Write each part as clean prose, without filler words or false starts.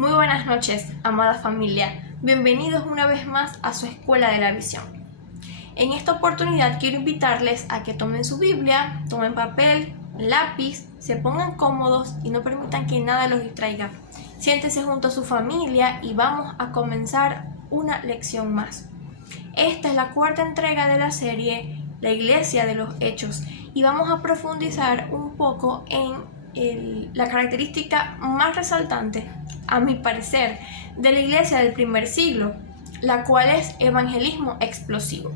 Muy buenas noches, amada familia. Bienvenidos una vez más a su Escuela de la Visión. En esta oportunidad quiero invitarles a que tomen su Biblia, tomen papel, lápiz, se pongan cómodos y no permitan que nada los distraiga. Siéntense junto a su familia y vamos a comenzar una lección más. Esta es la cuarta entrega de la serie La Iglesia de los Hechos y vamos a profundizar un poco en la característica más resaltante, a mi parecer, de la iglesia del primer siglo, la cual es evangelismo explosivo.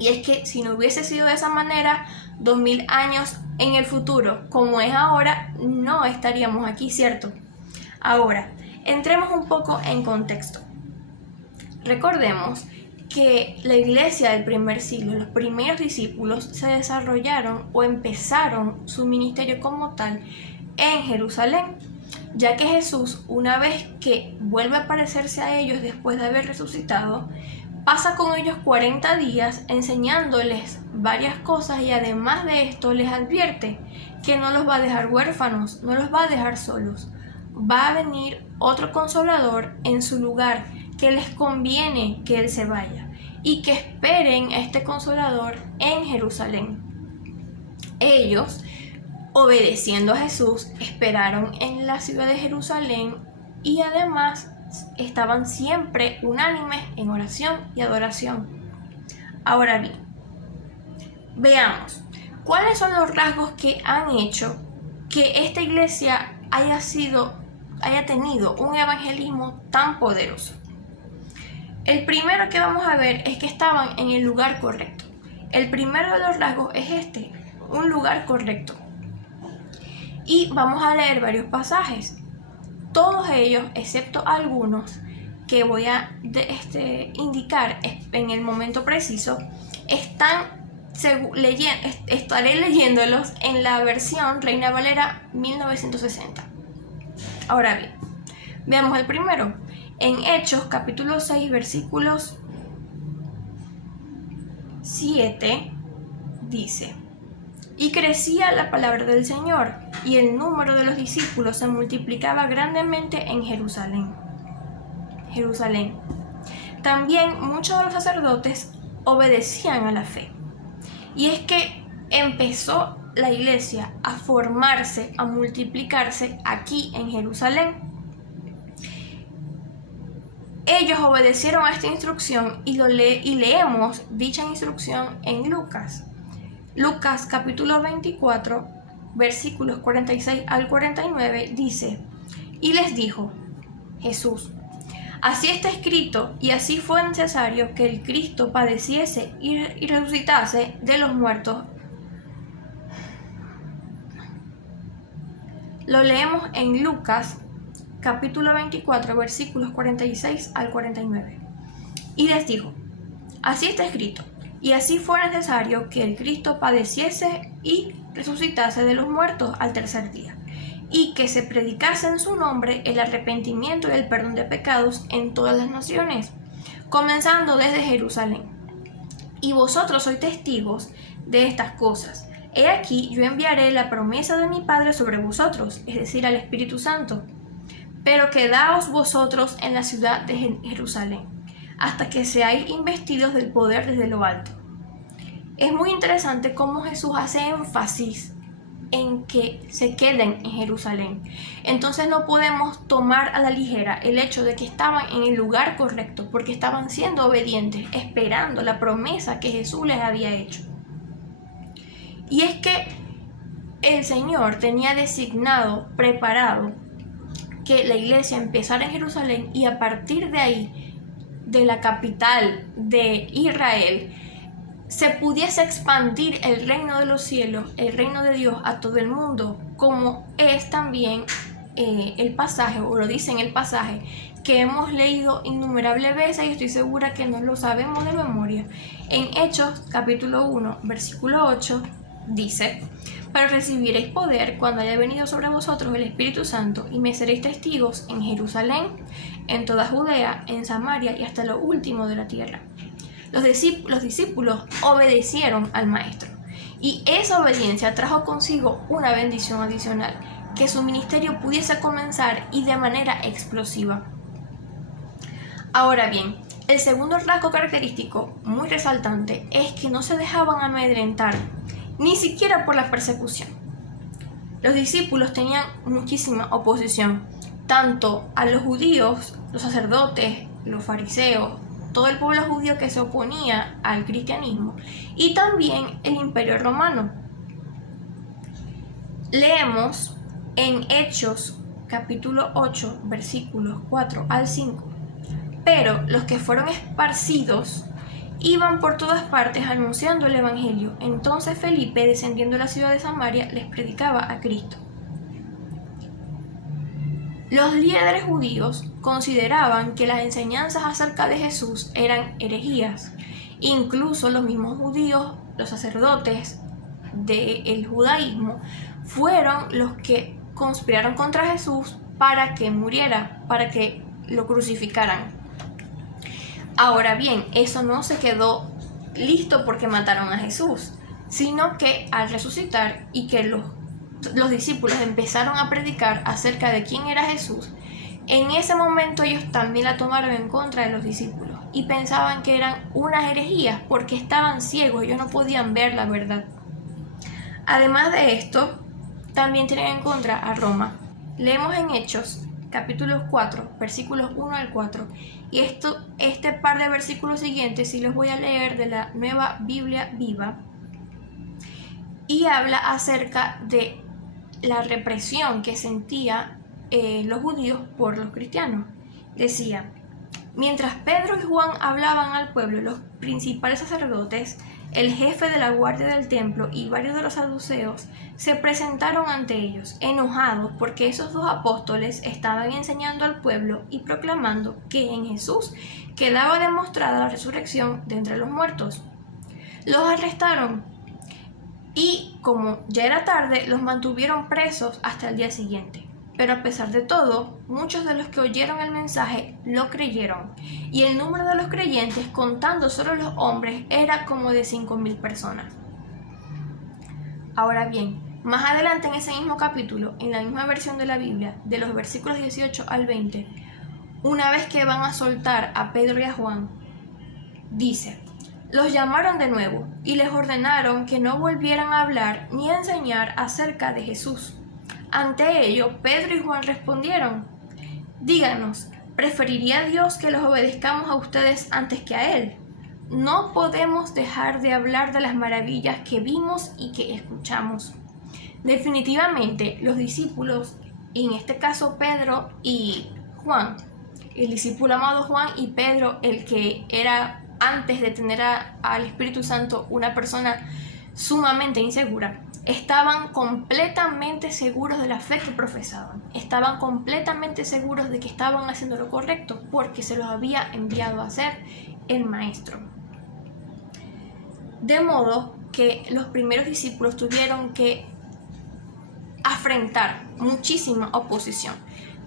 Y es que si no hubiese sido de esa manera, 2000 años en el futuro, como es ahora, no estaríamos aquí, ¿cierto? Ahora, entremos un poco en contexto. Recordemos que la iglesia del primer siglo, los primeros discípulos, se desarrollaron o empezaron su ministerio como tal en Jerusalén, ya que Jesús, una vez que vuelve a aparecerse a ellos después de haber resucitado, pasa con ellos 40 días enseñándoles varias cosas y además de esto les advierte que no los va a dejar huérfanos, no los va a dejar solos. Va a venir otro consolador en su lugar, que les conviene que Él se vaya y que esperen a este consolador en Jerusalén. Ellos, obedeciendo a Jesús, esperaron en la ciudad de Jerusalén y además estaban siempre unánimes en oración y adoración. Ahora bien, veamos cuáles son los rasgos que han hecho que esta iglesia haya tenido un evangelismo tan poderoso. El primero que vamos a ver es que estaban en el lugar correcto. El primero de los rasgos es este, un lugar correcto. Y vamos a leer varios pasajes. Todos ellos, excepto algunos que voy a indicar en el momento preciso, estaré leyéndolos en la versión Reina Valera 1960. Ahora bien, veamos el primero. En Hechos, capítulo 6, versículos 7, dice: Y crecía la palabra del Señor, y el número de los discípulos se multiplicaba grandemente en Jerusalén. También muchos de los sacerdotes obedecían a la fe. Y es que empezó la iglesia a formarse, a multiplicarse aquí en Jerusalén. Ellos obedecieron a esta instrucción y leemos dicha instrucción en Lucas. Lucas capítulo 24, versículos 46 al 49 dice: Y les dijo Jesús: Así está escrito, y así fue necesario que el Cristo padeciese y resucitase de los muertos. Lo leemos en Lucas capítulo 24, versículos 46 al 49. Y les dijo: Así está escrito, y así fue necesario que el Cristo padeciese y resucitase de los muertos al tercer día, y que se predicase en su nombre el arrepentimiento y el perdón de pecados en todas las naciones, comenzando desde Jerusalén. Y vosotros sois testigos de estas cosas. He aquí, yo enviaré la promesa de mi Padre sobre vosotros, es decir, al Espíritu Santo. Pero quedaos vosotros en la ciudad de Jerusalén, hasta que seáis investidos del poder desde lo alto. Es muy interesante cómo Jesús hace énfasis en que se queden en Jerusalén. Entonces no podemos tomar a la ligera el hecho de que estaban en el lugar correcto, porque estaban siendo obedientes, esperando la promesa que Jesús les había hecho. Y es que el Señor tenía designado, preparado, que la iglesia empezara en Jerusalén y a partir de ahí, de la capital de Israel, se pudiese expandir el reino de los cielos, el reino de Dios a todo el mundo, como es también el pasaje, o lo dice en el pasaje, que hemos leído innumerables veces y estoy segura que no lo sabemos de memoria. En Hechos, capítulo 1, versículo 8, dice: Pero recibiréis poder cuando haya venido sobre vosotros el Espíritu Santo, y me seréis testigos en Jerusalén, en toda Judea, en Samaria y hasta lo último de la tierra. Los discípulos obedecieron al Maestro, y esa obediencia trajo consigo una bendición adicional, que su ministerio pudiese comenzar y de manera explosiva. Ahora bien, el segundo rasgo característico muy resaltante es que no se dejaban amedrentar, ni siquiera por la persecución. Los discípulos tenían muchísima oposición, tanto a los judíos, los sacerdotes, los fariseos, todo el pueblo judío que se oponía al cristianismo, y también el Imperio Romano. Leemos en Hechos capítulo 8, versículos 4 al 5. Pero los que fueron esparcidos iban por todas partes anunciando el evangelio. Entonces Felipe, descendiendo de la ciudad de Samaria, les predicaba a Cristo. Los líderes judíos consideraban que las enseñanzas acerca de Jesús eran herejías. Incluso los mismos judíos, los sacerdotes del judaísmo, fueron los que conspiraron contra Jesús para que muriera, para que lo crucificaran. Ahora bien, eso no se quedó listo porque mataron a Jesús, sino que al resucitar y que los discípulos empezaron a predicar acerca de quién era Jesús, en ese momento ellos también la tomaron en contra de los discípulos y pensaban que eran unas herejías porque estaban ciegos, ellos no podían ver la verdad. Además de esto, también tenían en contra a Roma. Leemos en Hechos capítulo 4, versículos 1 al 4, y este par de versículos siguientes sí los voy a leer de la Nueva Biblia Viva, y habla acerca de la represión que sentían los judíos por los cristianos. Decía: mientras Pedro y Juan hablaban al pueblo, los principales sacerdotes, el jefe de la guardia del templo y varios de los saduceos se presentaron ante ellos, enojados porque esos dos apóstoles estaban enseñando al pueblo y proclamando que en Jesús quedaba demostrada la resurrección de entre los muertos. Los arrestaron y, como ya era tarde, los mantuvieron presos hasta el día siguiente. Pero a pesar de todo, muchos de los que oyeron el mensaje lo creyeron, y el número de los creyentes, contando solo los hombres, era como de 5,000 personas. Ahora bien, más adelante en ese mismo capítulo, en la misma versión de la Biblia, de los versículos 18 al 20, una vez que van a soltar a Pedro y a Juan, dice: los llamaron de nuevo y les ordenaron que no volvieran a hablar ni a enseñar acerca de Jesús. Ante ello, Pedro y Juan respondieron: díganos, ¿preferiría Dios que los obedezcamos a ustedes antes que a Él? No podemos dejar de hablar de las maravillas que vimos y que escuchamos. Definitivamente, los discípulos, en este caso Pedro y Juan, el discípulo amado Juan y Pedro, el que era antes de tener al Espíritu Santo una persona sumamente insegura, estaban completamente seguros de la fe que profesaban, estaban completamente seguros de que estaban haciendo lo correcto porque se los había enviado a hacer el Maestro. De modo que los primeros discípulos tuvieron que afrontar muchísima oposición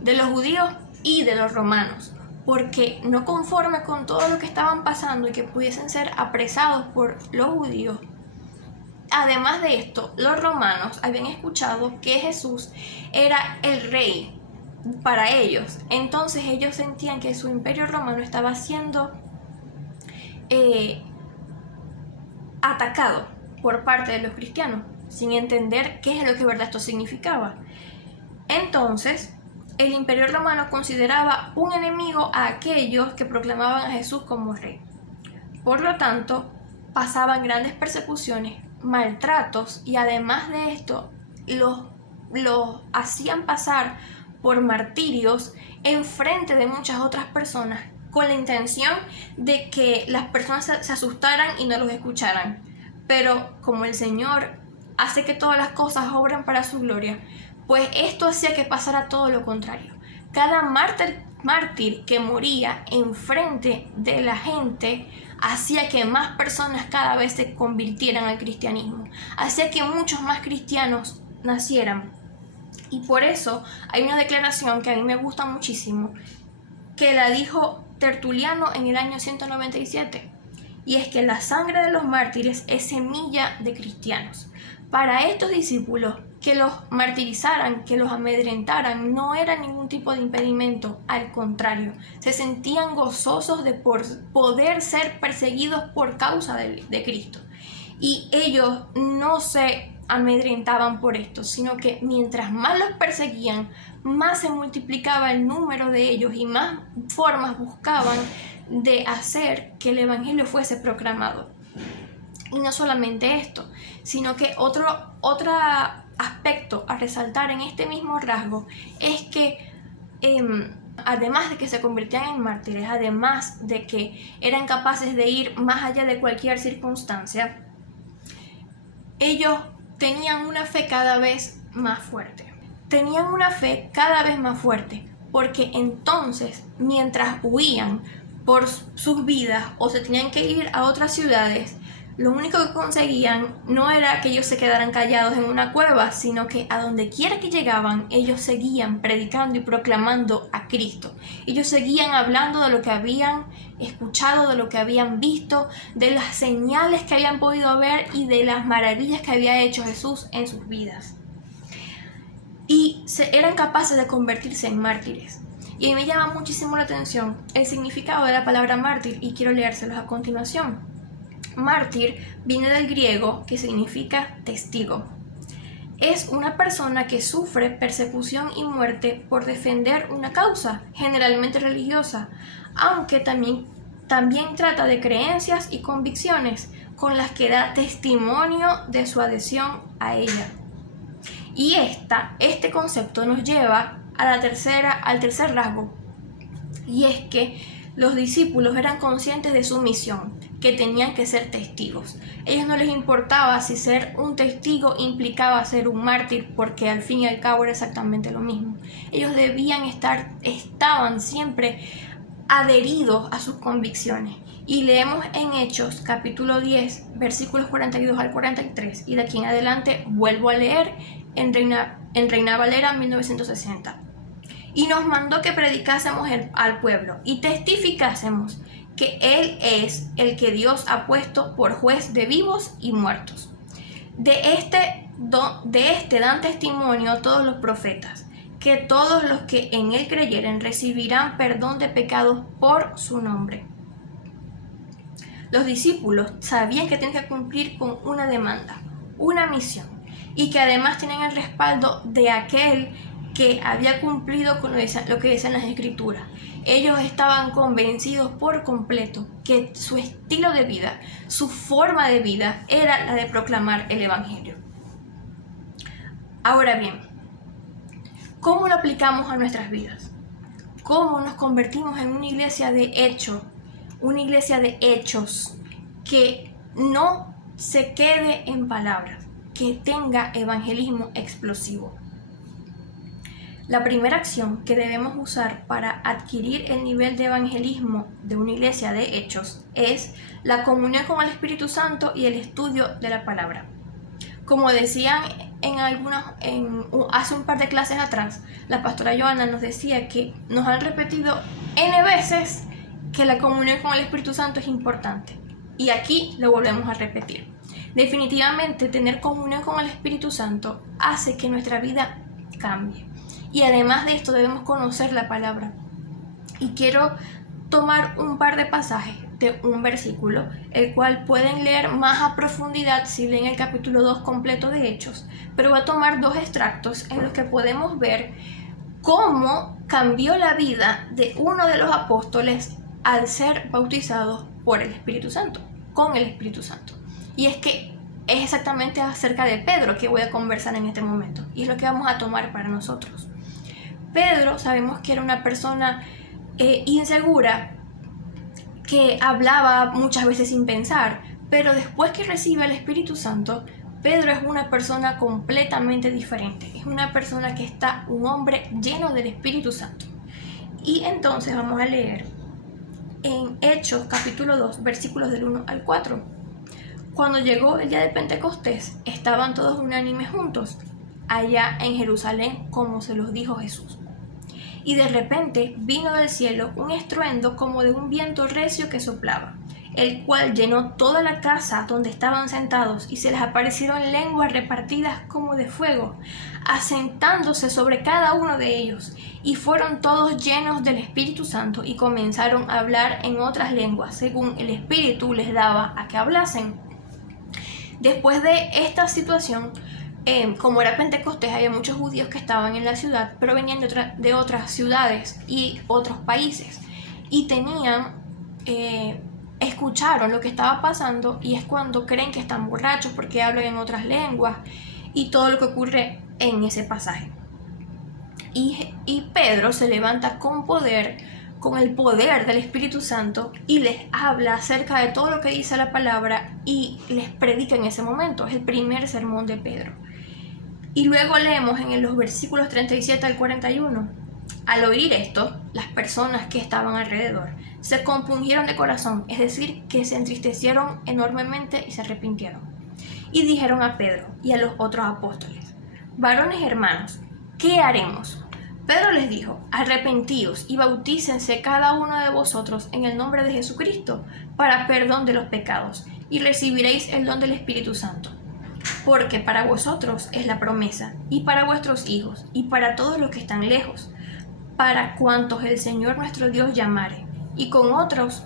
de los judíos y de los romanos, porque no conforme con todo lo que estaban pasando y que pudiesen ser apresados por los judíos, además de esto, los romanos habían escuchado que Jesús era el rey para ellos. Entonces ellos sentían que su imperio romano estaba siendo atacado por parte de los cristianos, sin entender qué es lo que de verdad esto significaba. Entonces, el imperio romano consideraba un enemigo a aquellos que proclamaban a Jesús como rey. Por lo tanto, pasaban grandes persecuciones, maltratos, y además de esto los hacían pasar por martirios en frente de muchas otras personas, con la intención de que las personas se asustaran y no los escucharan. Pero como el Señor hace que todas las cosas obren para su gloria, pues esto hacía que pasara todo lo contrario. Cada mártir que moría en frente de la gente hacía que más personas cada vez se convirtieran al cristianismo, hacía que muchos más cristianos nacieran. Y por eso hay una declaración que a mí me gusta muchísimo, que la dijo Tertuliano en el año 197, y es que la sangre de los mártires es semilla de cristianos. Para estos discípulos, que los martirizaran, que los amedrentaran, no era ningún tipo de impedimento. Al contrario, se sentían gozosos de poder ser perseguidos por causa de Cristo. Y ellos no se amedrentaban por esto, sino que mientras más los perseguían, más se multiplicaba el número de ellos y más formas buscaban de hacer que el evangelio fuese proclamado. Y no solamente esto, sino que otro aspecto a resaltar en este mismo rasgo es que además de que se convertían en mártires, además de que eran capaces de ir más allá de cualquier circunstancia, ellos tenían una fe cada vez más fuerte. Tenían una fe cada vez más fuerte, porque entonces, mientras huían por sus vidas o se tenían que ir a otras ciudades, lo único que conseguían no era que ellos se quedaran callados en una cueva, sino que a donde quiera que llegaban, ellos seguían predicando y proclamando a Cristo. Ellos seguían hablando de lo que habían escuchado, de lo que habían visto, de las señales que habían podido ver y de las maravillas que había hecho Jesús en sus vidas. Y eran capaces de convertirse en mártires. Y a mí me llama muchísimo la atención el significado de la palabra mártir y quiero leérselos a continuación. Mártir viene del griego, que significa testigo. Es una persona que sufre persecución y muerte por defender una causa, generalmente religiosa, aunque también trata de creencias y convicciones con las que da testimonio de su adhesión a ella. Y este concepto nos lleva al tercer rasgo, y es que los discípulos eran conscientes de su misión, que tenían que ser testigos. A ellos no les importaba si ser un testigo implicaba ser un mártir, porque al fin y al cabo era exactamente lo mismo. Ellos estaban siempre adheridos a sus convicciones. Y leemos en Hechos capítulo 10, versículos 42 al 43, y de aquí en adelante vuelvo a leer en Reina Valera 1960. Y nos mandó que predicásemos al pueblo y testificásemos que Él es el que Dios ha puesto por juez de vivos y muertos. De este dan testimonio todos los profetas, que todos los que en Él creyeren recibirán perdón de pecados por su nombre. Los discípulos sabían que tenían que cumplir con una demanda, una misión, y que además tenían el respaldo de aquel que había cumplido con lo que dicen las Escrituras. Ellos estaban convencidos por completo que su estilo de vida, su forma de vida era la de proclamar el Evangelio. Ahora bien, ¿cómo lo aplicamos a nuestras vidas? ¿Cómo nos convertimos en una iglesia de hecho, una iglesia de hechos que no se quede en palabras, que tenga evangelismo explosivo? La primera acción que debemos usar para adquirir el nivel de evangelismo de una iglesia de hechos es la comunión con el Espíritu Santo y el estudio de la palabra. Como decían hace un par de clases atrás, la pastora Joana nos decía que nos han repetido N veces que la comunión con el Espíritu Santo es importante. Y aquí lo volvemos a repetir. Definitivamente tener comunión con el Espíritu Santo hace que nuestra vida cambie. Y además de esto debemos conocer la palabra. Y quiero tomar un par de pasajes de un versículo, el cual pueden leer más a profundidad si leen el capítulo 2 completo de Hechos, pero voy a tomar dos extractos en los que podemos ver cómo cambió la vida de uno de los apóstoles al ser bautizado por el Espíritu Santo, con el Espíritu Santo. Y es que es exactamente acerca de Pedro que voy a conversar en este momento, y es lo que vamos a tomar para nosotros. Pedro sabemos que era una persona insegura, que hablaba muchas veces sin pensar, pero después que recibe el Espíritu Santo, Pedro es una persona completamente diferente. Es una persona que está un hombre lleno del Espíritu Santo. Y entonces vamos a leer en Hechos capítulo 2, versículos del 1 al 4. Cuando llegó el día de Pentecostés, estaban todos unánimes juntos, allá en Jerusalén, como se los dijo Jesús. Y de repente vino del cielo un estruendo como de un viento recio que soplaba. el cual llenó toda la casa donde estaban sentados, y se les aparecieron lenguas repartidas como de fuego, asentándose sobre cada uno de ellos, y fueron todos llenos del Espíritu Santo, y comenzaron a hablar en otras lenguas, según el Espíritu les daba a que hablasen. Después de esta situación, como era Pentecostés, había muchos judíos que estaban en la ciudad, pero venían de otras ciudades y otros países, y escucharon lo que estaba pasando, y es cuando creen que están borrachos porque hablan en otras lenguas y todo lo que ocurre en ese pasaje. Y Pedro se levanta con el poder del Espíritu Santo, y les habla acerca de todo lo que dice la palabra y les predica en ese momento. Es el primer sermón de Pedro. Y luego leemos en los versículos 37 al 41. Al oír esto, las personas que estaban alrededor se compungieron de corazón, es decir, que se entristecieron enormemente y se arrepintieron. Y dijeron a Pedro y a los otros apóstoles: varones hermanos, ¿qué haremos? Pedro les dijo: arrepentíos y bautícense cada uno de vosotros en el nombre de Jesucristo para perdón de los pecados, y recibiréis el don del Espíritu Santo. Porque para vosotros es la promesa, y para vuestros hijos, y para todos los que están lejos, para cuantos el Señor nuestro Dios llamare. Y con otras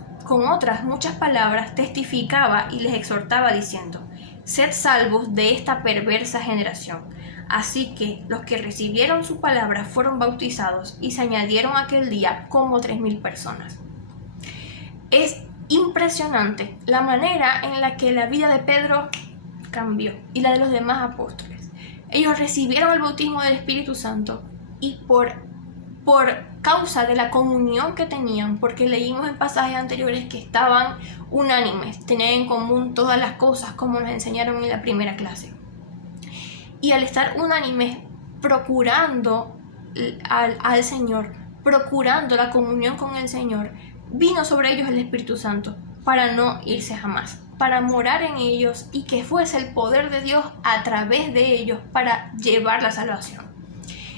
muchas palabras testificaba y les exhortaba diciendo: sed salvos de esta perversa generación. Así que los que recibieron su palabra fueron bautizados, y se añadieron aquel día como 3,000 personas. Es impresionante la manera en la que la vida de Pedro cambió, y la de los demás apóstoles. Ellos recibieron el bautismo del Espíritu Santo, y por causa de la comunión que tenían, porque leímos en pasajes anteriores que estaban unánimes, tenían en común todas las cosas como nos enseñaron en la primera clase. Y al estar unánimes, procurando al Señor, procurando la comunión con el Señor, vino sobre ellos el Espíritu Santo para no irse jamás, para morar en ellos, y que fuese el poder de Dios a través de ellos para llevar la salvación.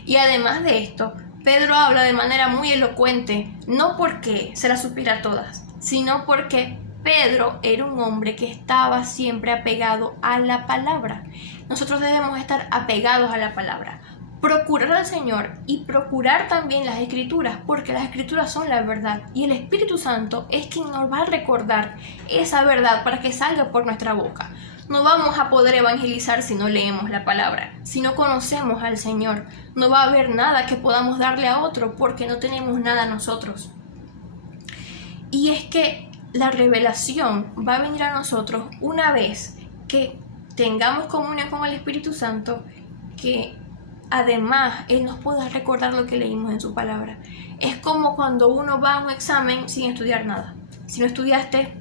Y además de esto, Pedro habla de manera muy elocuente, no porque se las supiera todas, sino porque Pedro era un hombre que estaba siempre apegado a la palabra. Nosotros debemos estar apegados a la palabra, procurar al Señor y procurar también las Escrituras, porque las Escrituras son la verdad, y el Espíritu Santo es quien nos va a recordar esa verdad para que salga por nuestra boca. No vamos a poder evangelizar si no leemos la palabra, si no conocemos al Señor. No va a haber nada que podamos darle a otro, porque no tenemos nada nosotros. Y es que la revelación va a venir a nosotros una vez que tengamos comunión con el Espíritu Santo, que además Él nos pueda recordar lo que leímos en su palabra. Es como cuando uno va a un examen sin estudiar nada. Si no estudiaste,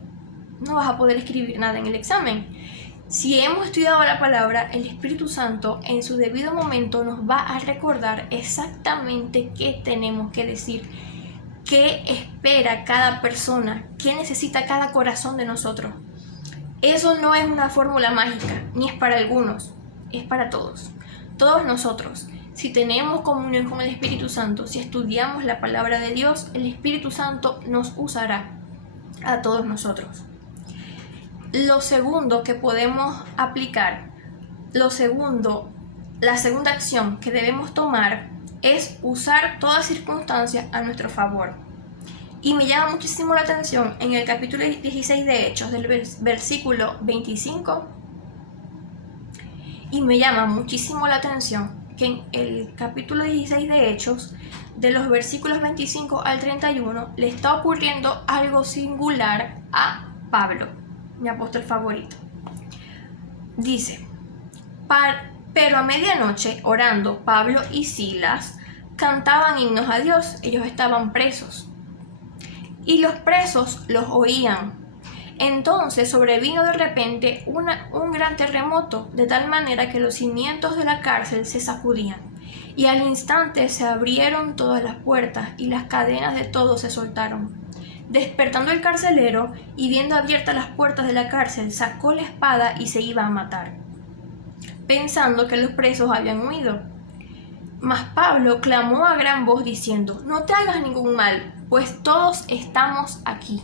no vas a poder escribir nada en el examen. Si hemos estudiado la palabra, el Espíritu Santo en su debido momento nos va a recordar exactamente qué tenemos que decir, qué espera cada persona, qué necesita cada corazón de nosotros. Eso no es una fórmula mágica, ni es para algunos, es para todos. Todos nosotros, si tenemos comunión con el Espíritu Santo, si estudiamos la palabra de Dios, el Espíritu Santo nos usará a todos nosotros. Lo segundo que podemos aplicar, la segunda acción que debemos tomar es usar toda circunstancia a nuestro favor. Y me llama muchísimo la atención en el capítulo 16 de Hechos, del versículo 25, y me llama muchísimo la atención que en el capítulo 16 de Hechos, de los versículos 25 al 31, le está ocurriendo algo singular a Pablo, mi apóstol favorito. Dice: pero a medianoche, orando, Pablo y Silas cantaban himnos a Dios. Ellos estaban presos, y los presos los oían. Entonces sobrevino de repente un gran terremoto, de tal manera que los cimientos de la cárcel se sacudían, y al instante se abrieron todas las puertas, y las cadenas de todos se soltaron. Despertando el carcelero y viendo abiertas las puertas de la cárcel, sacó la espada y se iba a matar, pensando que los presos habían huido. Mas Pablo clamó a gran voz diciendo: no te hagas ningún mal, pues todos estamos aquí.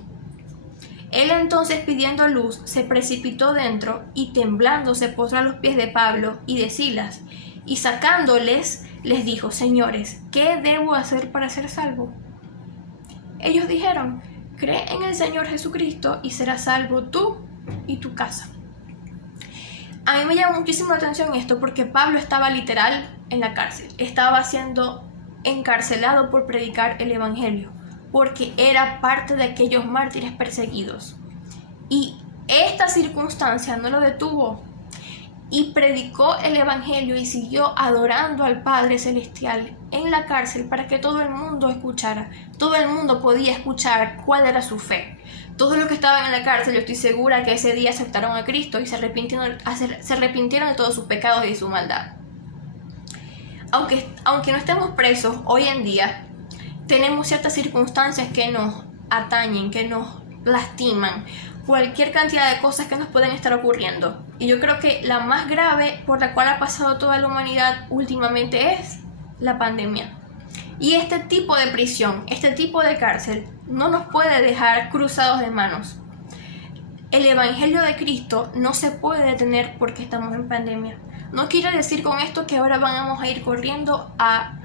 Él entonces, pidiendo luz, se precipitó dentro y temblando se postró a los pies de Pablo y de Silas, y sacándoles les dijo: Señores, ¿qué debo hacer para ser salvo? Ellos dijeron: Cree en el Señor Jesucristo y serás salvo tú y tu casa. A mí me llama muchísimo la atención esto porque Pablo estaba literal en la cárcel, estaba siendo encarcelado por predicar el evangelio, porque era parte de aquellos mártires perseguidos. Y esta circunstancia no lo detuvo, y predicó el evangelio y siguió adorando al Padre Celestial en la cárcel para que todo el mundo escuchara. Todo el mundo podía escuchar cuál era su fe. Todos los que estaban en la cárcel, yo estoy segura que ese día aceptaron a Cristo y se arrepintieron de todos sus pecados y su maldad. Aunque no estemos presos hoy en día, tenemos ciertas circunstancias que nos atañen, que nos lastiman, cualquier cantidad de cosas que nos pueden estar ocurriendo. Y yo creo que la más grave por la cual ha pasado toda la humanidad últimamente es la pandemia. Y este tipo de prisión, este tipo de cárcel, no nos puede dejar cruzados de manos. El evangelio de Cristo no se puede detener porque estamos en pandemia. No quiere decir con esto que ahora vamos a ir corriendo a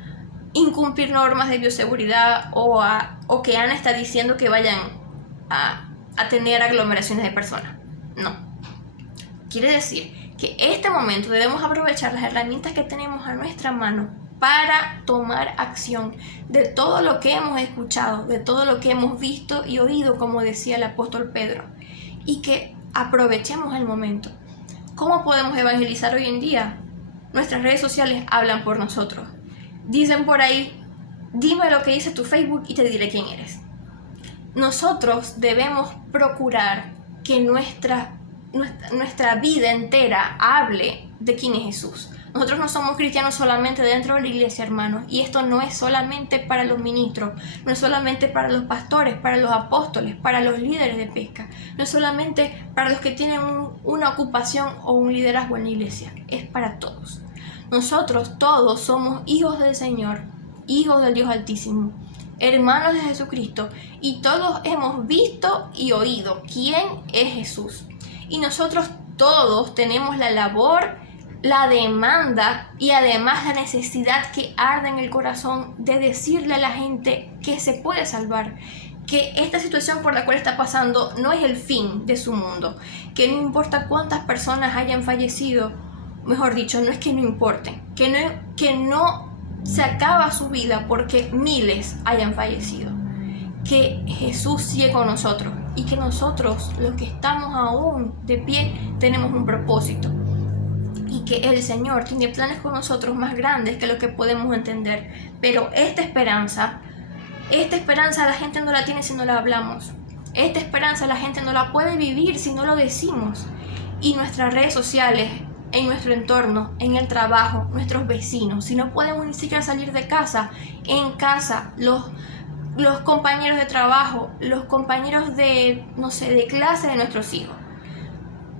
incumplir normas de bioseguridad o que Ana está diciendo que vayan a tener aglomeraciones de personas. No. Quiere decir que este momento debemos aprovechar las herramientas que tenemos a nuestra mano para tomar acción de todo lo que hemos escuchado, de todo lo que hemos visto y oído, como decía el apóstol Pedro, y que aprovechemos el momento. ¿Cómo podemos evangelizar hoy en día? Nuestras redes sociales hablan por nosotros. Dicen por ahí: dime lo que dice tu Facebook y te diré quién eres. Nosotros debemos procurar que nuestra vida entera hable de quién es Jesús. Nosotros no somos cristianos solamente dentro de la iglesia, hermanos, y esto no es solamente para los ministros, no es solamente para los pastores, para los apóstoles, para los líderes de pesca, no es solamente para los que tienen una ocupación o un liderazgo en la iglesia, es para todos. Nosotros todos somos hijos del Señor, hijos del Dios Altísimo, hermanos de Jesucristo, y todos hemos visto y oído quién es Jesús. Y nosotros todos tenemos la labor, la demanda y además la necesidad que arde en el corazón de decirle a la gente que se puede salvar, que esta situación por la cual está pasando no es el fin de su mundo, que no importa cuántas personas hayan fallecido, mejor dicho, no es que no importen, que no se acaba su vida porque miles hayan fallecido, que Jesús sigue con nosotros y que nosotros, los que estamos aún de pie, tenemos un propósito y que el Señor tiene planes con nosotros más grandes que lo que podemos entender. Pero esta esperanza la gente no la tiene si no la hablamos. Esta esperanza la gente no la puede vivir si no lo decimos. Y nuestras redes sociales, en nuestro entorno, en el trabajo, nuestros vecinos, si no podemos ni siquiera salir de casa, en casa, los compañeros de trabajo, los compañeros de clase de nuestros hijos.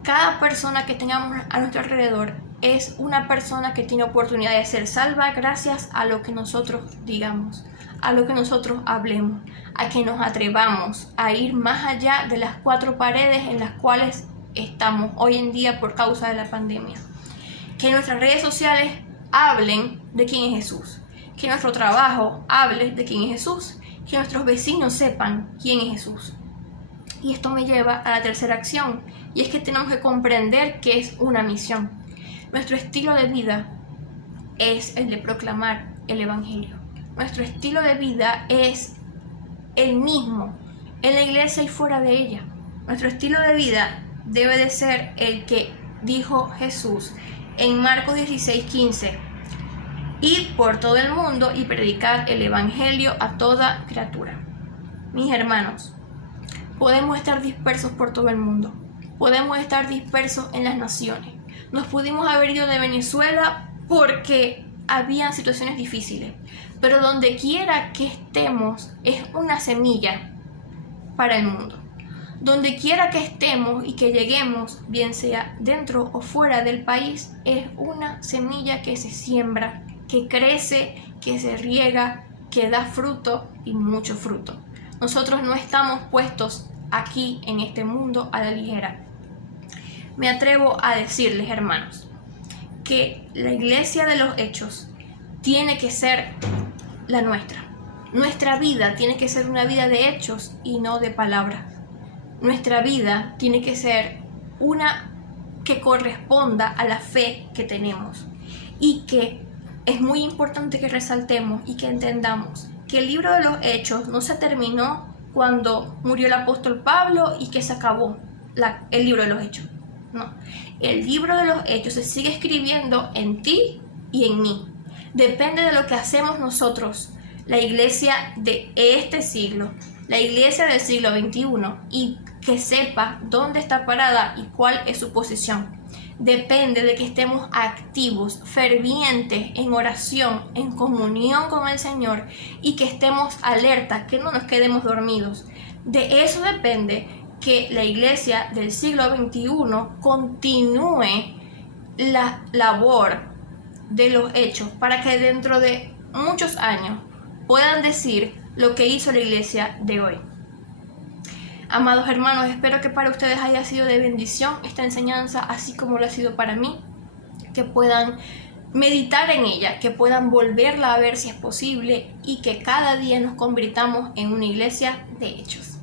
Cada persona que tengamos a nuestro alrededor es una persona que tiene oportunidad de ser salva gracias a lo que nosotros digamos, a lo que nosotros hablemos, a que nos atrevamos a ir más allá de las cuatro paredes en las cuales estamos hoy en día por causa de la pandemia. Que nuestras redes sociales hablen de quién es Jesús, que nuestro trabajo hable de quién es Jesús, que nuestros vecinos sepan quién es Jesús. Y esto me lleva a la tercera acción, y es que tenemos que comprender que es una misión. Nuestro estilo de vida es el de proclamar el evangelio. Nuestro estilo de vida es el mismo en la iglesia y fuera de ella. Nuestro estilo de vida debe de ser el que dijo Jesús en Marcos 16:15: id por todo el mundo y predicad el evangelio a toda criatura. Mis hermanos, podemos estar dispersos por todo el mundo, podemos estar dispersos en las naciones. Nos pudimos haber ido de Venezuela porque había situaciones difíciles, pero donde quiera que estemos es una semilla para el mundo. Donde quiera que estemos y que lleguemos, bien sea dentro o fuera del país, es una semilla que se siembra, que crece, que se riega, que da fruto y mucho fruto. Nosotros no estamos puestos aquí en este mundo a la ligera. Me atrevo a decirles, hermanos, que la iglesia de los hechos tiene que ser la nuestra. Nuestra vida tiene que ser una vida de hechos y no de palabras. Nuestra vida tiene que ser una que corresponda a la fe que tenemos, y que es muy importante que resaltemos y que entendamos que el libro de los hechos no se terminó cuando murió el apóstol Pablo y que se acabó el libro de los hechos. No, el libro de los hechos se sigue escribiendo en ti y en mí. Depende de lo que hacemos nosotros, la iglesia de este siglo, la iglesia del siglo XXI, y que sepa dónde está parada y cuál es su posición. Depende de que estemos activos, fervientes, en oración, en comunión con el Señor, y que estemos alerta, que no nos quedemos dormidos. De eso depende que la iglesia del siglo XXI continúe la labor de los hechos, para que dentro de muchos años puedan decir lo que hizo la iglesia de hoy. Amados hermanos, espero que para ustedes haya sido de bendición esta enseñanza, así como lo ha sido para mí, que puedan meditar en ella, que puedan volverla a ver si es posible, y que cada día nos convirtamos en una iglesia de hechos.